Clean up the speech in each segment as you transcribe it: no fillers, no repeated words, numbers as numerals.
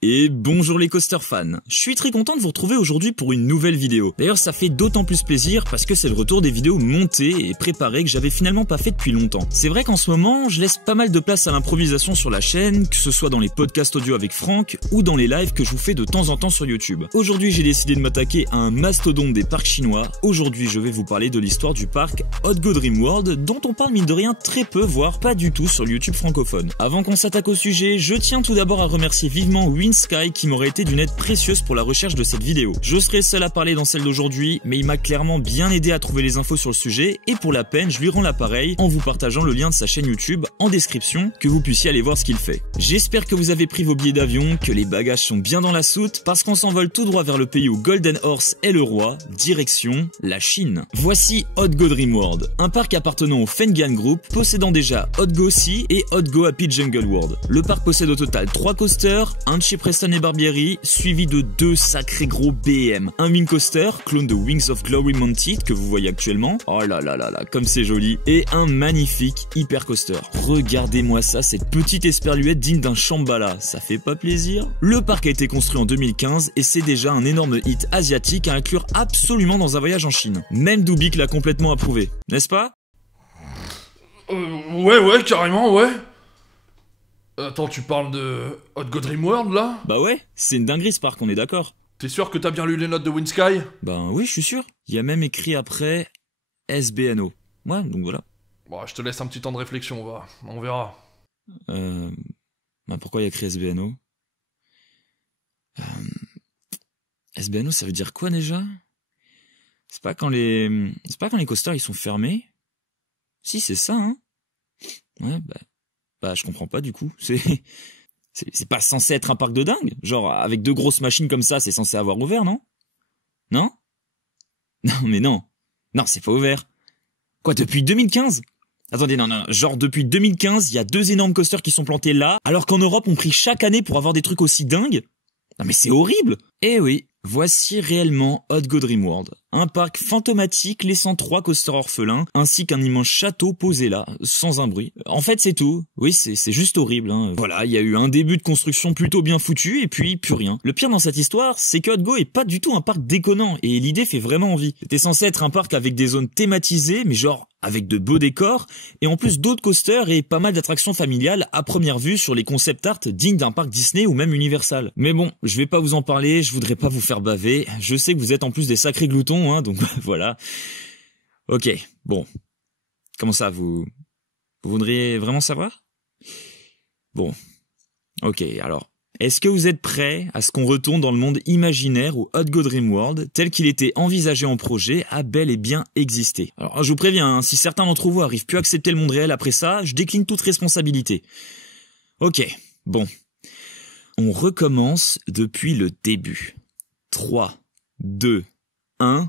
Et bonjour les coaster fans, je suis très content de vous retrouver aujourd'hui pour une nouvelle vidéo. D'ailleurs ça fait d'autant plus plaisir parce que c'est le retour des vidéos montées et préparées que j'avais finalement pas fait depuis longtemps. C'est vrai qu'en ce moment, je laisse pas mal de place à l'improvisation sur la chaîne, que ce soit dans les podcasts audio avec Franck ou dans les lives que je vous fais de temps en temps sur YouTube. Aujourd'hui j'ai décidé de m'attaquer à un mastodonte des parcs chinois. Aujourd'hui je vais vous parler de l'histoire du parc Hot Go Dream World dont on parle mine de rien très peu, voire pas du tout sur le YouTube francophone. Avant qu'on s'attaque au sujet, je tiens tout d'abord à remercier vivement Sky qui m'aurait été d'une aide précieuse pour la recherche de cette vidéo. Je serai seul à parler dans celle d'aujourd'hui, mais il m'a clairement bien aidé à trouver les infos sur le sujet et pour la peine, je lui rends l'appareil en vous partageant le lien de sa chaîne YouTube en description, que vous puissiez aller voir ce qu'il fait. J'espère que vous avez pris vos billets d'avion, que les bagages sont bien dans la soute, parce qu'on s'envole tout droit vers le pays où Golden Horse est le roi, direction la Chine. Voici Hot Go Dream World, un parc appartenant au Fengdian Group, possédant déjà Hot Go Sea et Hot Go Happy Jungle World. Le parc possède au total 3 coasters, un de chez Preston et Barbieri, suivi de 2 sacrés gros BM. Un wing coaster, clone de Wings of Glory Mounted, que vous voyez actuellement. Oh là là là là, comme c'est joli. Et un magnifique hyper coaster. Regardez-moi ça, cette petite esperluette digne d'un Shambhala. Ça fait pas plaisir? Le parc a été construit en 2015 et c'est déjà un énorme hit asiatique à inclure absolument dans un voyage en Chine. Même Dubik l'a complètement approuvé, n'est-ce pas? Ouais, carrément, ouais. Attends, tu parles de Hot Go Dream World, là? Bah ouais, c'est une dinguerie ce parc, on est d'accord. T'es sûr que t'as bien lu les notes de Winsky? Ben oui, je suis sûr. Il y a même écrit après SBNO. Ouais, donc voilà. Bon, je te laisse un petit temps de réflexion, on verra. Ben pourquoi il y a écrit SBNO? SBNO, ça veut dire quoi déjà? C'est pas quand les coasters ils sont fermés? Si, c'est ça, hein? Ouais, bah je comprends pas du coup. C'est pas censé être un parc de dingue? Genre, avec 2 grosses machines comme ça, c'est censé avoir ouvert, non? Non? Non, mais non. Non, c'est pas ouvert. Quoi, depuis 2015? Attendez, non, genre depuis 2015, il y a 2 énormes coasters qui sont plantés là, alors qu'en Europe, on prie chaque année pour avoir des trucs aussi dingues? Non mais c'est horrible! Eh oui, voici réellement Hot Go Dream World. Un parc fantomatique laissant 3 coasters orphelins, ainsi qu'un immense château posé là, sans un bruit. En fait c'est tout. Oui, c'est juste horrible, hein. Voilà, il y a eu un début de construction plutôt bien foutu, et puis plus rien. Le pire dans cette histoire, c'est que Hot Go est pas du tout un parc déconnant, et l'idée fait vraiment envie. C'était censé être un parc avec des zones thématisées, mais genre avec de beaux décors, et en plus d'autres coasters et pas mal d'attractions familiales à première vue sur les concept art dignes d'un parc Disney ou même Universal. Mais bon, je vais pas vous en parler, je voudrais pas vous faire baver, je sais que vous êtes en plus des sacrés gloutons, hein, donc voilà. Ok, bon. Comment ça, vous voudriez vraiment savoir? Bon. Ok, alors. Est-ce que vous êtes prêts à ce qu'on retourne dans le monde imaginaire où Hot Go Dream World, tel qu'il était envisagé en projet, a bel et bien existé? Alors je vous préviens, hein, si certains d'entre vous arrivent plus à accepter le monde réel après ça, je décline toute responsabilité. Ok, bon. On recommence depuis le début. 3, 2, 1...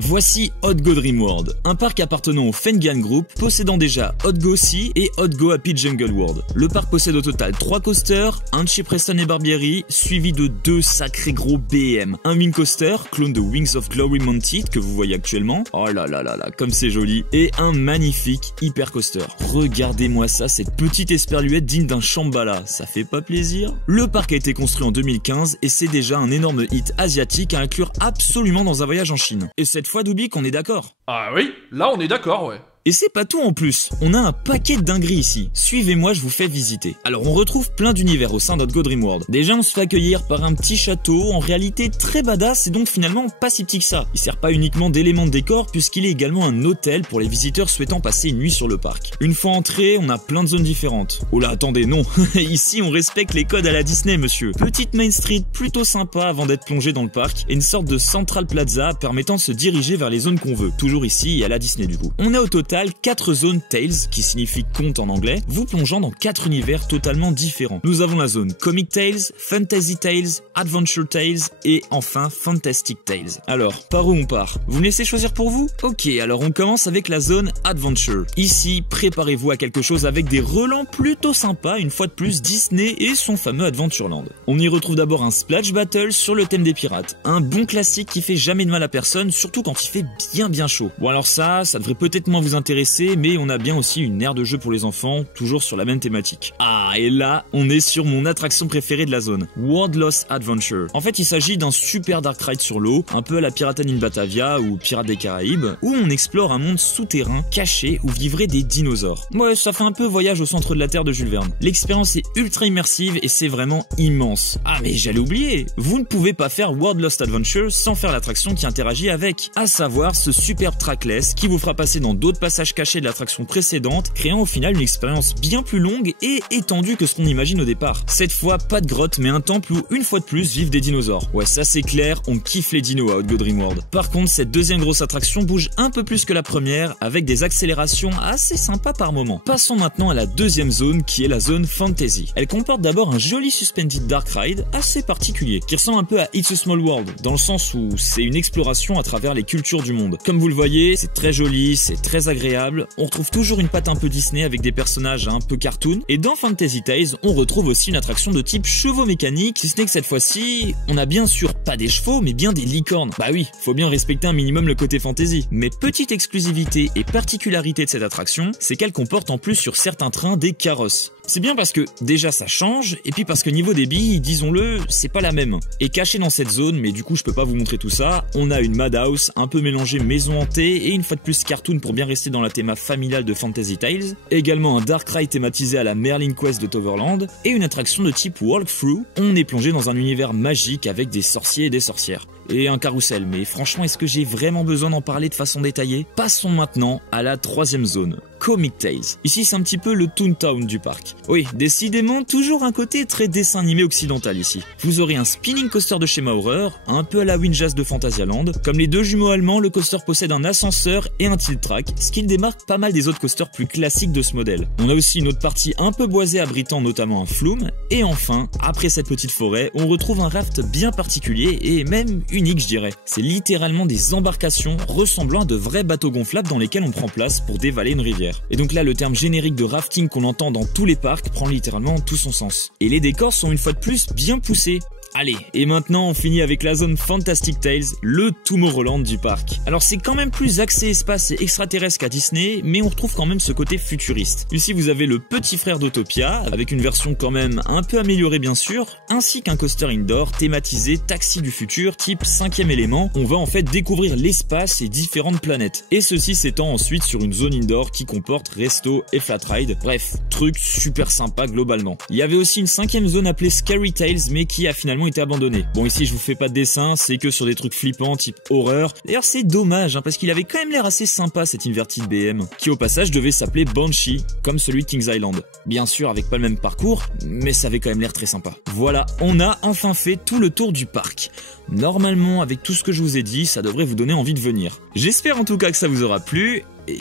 Voici Hot Go Dream World, un parc appartenant au Fengdian Group, possédant déjà Hot Go Sea et Hot Go Happy Jungle World. Le parc possède au total 3 coasters, un de chez Preston et Barbieri, suivi de 2 sacrés gros BM. Un wing coaster, clone de Wings of Glory Mounted, que vous voyez actuellement. Oh là là là là, comme c'est joli. Et un magnifique hyper coaster. Regardez-moi ça, cette petite esperluette digne d'un Shambhala. Ça fait pas plaisir? Le parc a été construit en 2015 et c'est déjà un énorme hit asiatique à inclure absolument dans un voyage en Chine. Et cette fois, Dubik, on est d'accord. Ah oui, là on est d'accord, ouais. Et c'est pas tout en plus, on a un paquet de dingueries ici. Suivez-moi, je vous fais visiter. Alors on retrouve plein d'univers au sein d'Hot Go Dream World. Déjà on se fait accueillir par un petit château, en réalité très badass et donc finalement pas si petit que ça. Il sert pas uniquement d'élément de décor puisqu'il est également un hôtel pour les visiteurs souhaitant passer une nuit sur le parc. Une fois entré, on a plein de zones différentes. Oh là attendez, non, ici on respecte les codes à la Disney monsieur. Petite Main Street plutôt sympa avant d'être plongé dans le parc et une sorte de Central Plaza permettant de se diriger vers les zones qu'on veut. Toujours ici et à la Disney du coup. On a au total 4 zones Tales, qui signifie conte en anglais, vous plongeant dans 4 univers totalement différents. Nous avons la zone Comic Tales, Fantasy Tales, Adventure Tales et enfin Fantastic Tales. Alors, par où on part? Vous me laissez choisir pour vous? Ok, alors on commence avec la zone Adventure. Ici, préparez-vous à quelque chose avec des relents plutôt sympas, une fois de plus Disney et son fameux Adventureland. On y retrouve d'abord un Splash Battle sur le thème des pirates. Un bon classique qui fait jamais de mal à personne, surtout quand il fait bien chaud. Bon alors ça devrait peut-être moins vous intéressé, mais on a bien aussi une aire de jeu pour les enfants, toujours sur la même thématique. Ah, et là, on est sur mon attraction préférée de la zone, World Lost Adventure. En fait, il s'agit d'un super dark ride sur l'eau, un peu à la Piraten in Batavia ou Pirates des Caraïbes, où on explore un monde souterrain, caché, où vivraient des dinosaures. Ouais, ça fait un peu voyage au centre de la Terre de Jules Verne. L'expérience est ultra immersive et c'est vraiment immense. Ah, mais j'allais oublier, vous ne pouvez pas faire World Lost Adventure sans faire l'attraction qui interagit avec, à savoir ce superbe trackless qui vous fera passer dans d'autres passages cachés de l'attraction précédente, créant au final une expérience bien plus longue et étendue que ce qu'on imagine au départ. Cette fois, pas de grotte, mais un temple où, une fois de plus, vivent des dinosaures. Ouais, ça c'est clair, on kiffe les dinos à Outgo Dream World. Par contre, cette deuxième grosse attraction bouge un peu plus que la première, avec des accélérations assez sympas par moment. Passons maintenant à la deuxième zone, qui est la zone Fantasy. Elle comporte d'abord un joli Suspended Dark Ride, assez particulier, qui ressemble un peu à It's a Small World, dans le sens où c'est une exploration à travers les cultures du monde. Comme vous le voyez, c'est très joli, c'est très agréable, on retrouve toujours une patte un peu Disney avec des personnages un peu cartoon, et dans Fantasy Tales, on retrouve aussi une attraction de type chevaux mécaniques, si ce n'est que cette fois-ci, on a bien sûr pas des chevaux, mais bien des licornes. Bah oui, faut bien respecter un minimum le côté fantasy. Mais petite exclusivité et particularité de cette attraction, c'est qu'elle comporte en plus sur certains trains des carrosses. C'est bien parce que déjà ça change, et puis parce que niveau des billes, disons-le, c'est pas la même. Et caché dans cette zone, mais du coup je peux pas vous montrer tout ça, on a une Madhouse un peu mélangée maison hantée et une fois de plus cartoon pour bien rester dans la théma familiale de Fantasy Tales, également un Dark Ride thématisé à la Merlin Quest de Toverland, et une attraction de type Walkthrough, on est plongé dans un univers magique avec des sorciers et des sorcières. Et un carrousel, mais franchement est-ce que j'ai vraiment besoin d'en parler de façon détaillée? Passons maintenant à la troisième zone, Comic Tales. Ici c'est un petit peu le Toontown du parc. Oui, décidément toujours un côté très dessin animé occidental ici. Vous aurez un spinning coaster de chez Maurer, un peu à la Windjazz de Phantasialand. Comme les deux jumeaux allemands, le coaster possède un ascenseur et un tilt track, ce qui le démarque pas mal des autres coasters plus classiques de ce modèle. On a aussi une autre partie un peu boisée abritant notamment un flume. Et enfin, après cette petite forêt, on retrouve un raft bien particulier et même unique je dirais. C'est littéralement des embarcations ressemblant à de vrais bateaux gonflables dans lesquels on prend place pour dévaler une rivière. Et donc là le terme générique de rafting qu'on entend dans tous les parcs prend littéralement tout son sens. Et les décors sont une fois de plus bien poussés. Allez, et maintenant on finit avec la zone Fantastic Tales, le Tomorrowland du parc. Alors c'est quand même plus axé espace et extraterrestre qu'à Disney, mais on retrouve quand même ce côté futuriste. Ici vous avez le petit frère d'Autopia, avec une version quand même un peu améliorée bien sûr, ainsi qu'un coaster indoor thématisé taxi du futur type 5e élément. On va en fait découvrir l'espace et différentes planètes. Et ceci s'étend ensuite sur une zone indoor qui comporte resto et flat ride. Bref, truc super sympa globalement. Il y avait aussi une 5e zone appelée Scary Tales, mais qui a finalement été abandonné. Bon ici je vous fais pas de dessin, c'est que sur des trucs flippants type horreur. D'ailleurs c'est dommage parce qu'il avait quand même l'air assez sympa cet Inverted BM, qui au passage devait s'appeler Banshee, comme celui de Kings Island. Bien sûr avec pas le même parcours, mais ça avait quand même l'air très sympa. Voilà, on a enfin fait tout le tour du parc. Normalement avec tout ce que je vous ai dit, ça devrait vous donner envie de venir. J'espère en tout cas que ça vous aura plu, et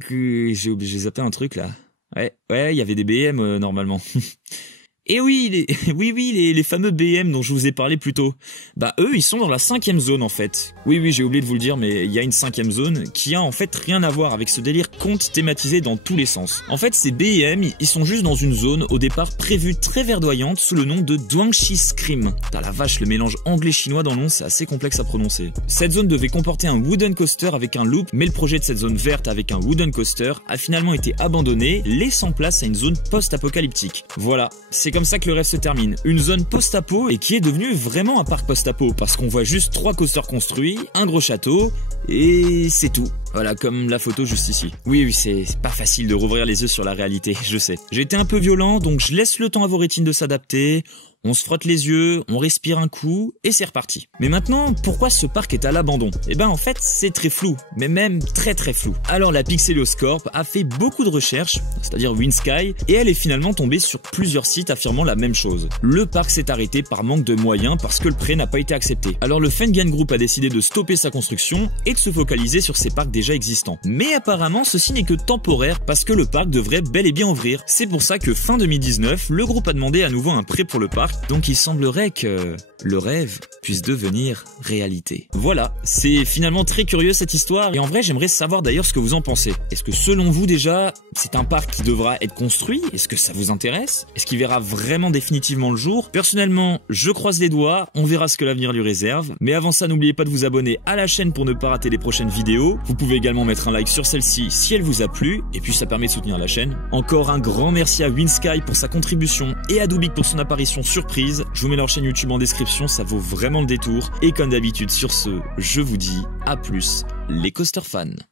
que j'ai zappé un truc là. Ouais, il y avait des BM normalement. Et oui, les fameux BM dont je vous ai parlé plus tôt. Bah eux, ils sont dans la 5e zone en fait. Oui, j'ai oublié de vous le dire, mais il y a une 5e zone qui a en fait rien à voir avec ce délire conte thématisé dans tous les sens. En fait, ces BM, ils sont juste dans une zone au départ prévue très verdoyante sous le nom de Duangxi Scream. T'as la vache, le mélange anglais-chinois dans le nom, c'est assez complexe à prononcer. Cette zone devait comporter un wooden coaster avec un loop, mais le projet de cette zone verte avec un wooden coaster a finalement été abandonné, laissant place à une zone post-apocalyptique. Voilà, c'est comme ça que le rêve se termine. Une zone post-apo et qui est devenue vraiment un parc post-apo parce qu'on voit juste 3 coasters construits, un gros château et c'est tout. Voilà, comme la photo juste ici. Oui, c'est pas facile de rouvrir les yeux sur la réalité, je sais. J'ai été un peu violent, donc je laisse le temps à vos rétines de s'adapter. On se frotte les yeux, on respire un coup, et c'est reparti. Mais maintenant, pourquoi ce parc est à l'abandon? Eh ben en fait, c'est très flou, mais même très flou. Alors la Pixelioscorp a fait beaucoup de recherches, c'est-à-dire WinSky, et elle est finalement tombée sur plusieurs sites affirmant la même chose. Le parc s'est arrêté par manque de moyens parce que le prêt n'a pas été accepté. Alors le Fengen Group a décidé de stopper sa construction et de se focaliser sur ses parcs déjà existants. Mais apparemment, ceci n'est que temporaire parce que le parc devrait bel et bien ouvrir. C'est pour ça que fin 2019, le groupe a demandé à nouveau un prêt pour le parc, donc il semblerait que... le rêve puisse devenir réalité. Voilà, c'est finalement très curieux cette histoire et en vrai j'aimerais savoir d'ailleurs ce que vous en pensez. Est-ce que selon vous déjà, c'est un parc qui devra être construit? Est-ce que ça vous intéresse? Est-ce qu'il verra vraiment définitivement le jour? Personnellement, je croise les doigts, on verra ce que l'avenir lui réserve. Mais avant ça, n'oubliez pas de vous abonner à la chaîne pour ne pas rater les prochaines vidéos. Vous pouvez également mettre un like sur celle-ci si elle vous a plu et puis ça permet de soutenir la chaîne. Encore un grand merci à Winsky pour sa contribution et à Doobik pour son apparition surprise. Je vous mets leur chaîne YouTube en description, ça vaut vraiment le détour. Et comme d'habitude sur ce, je vous dis à plus les coaster fans.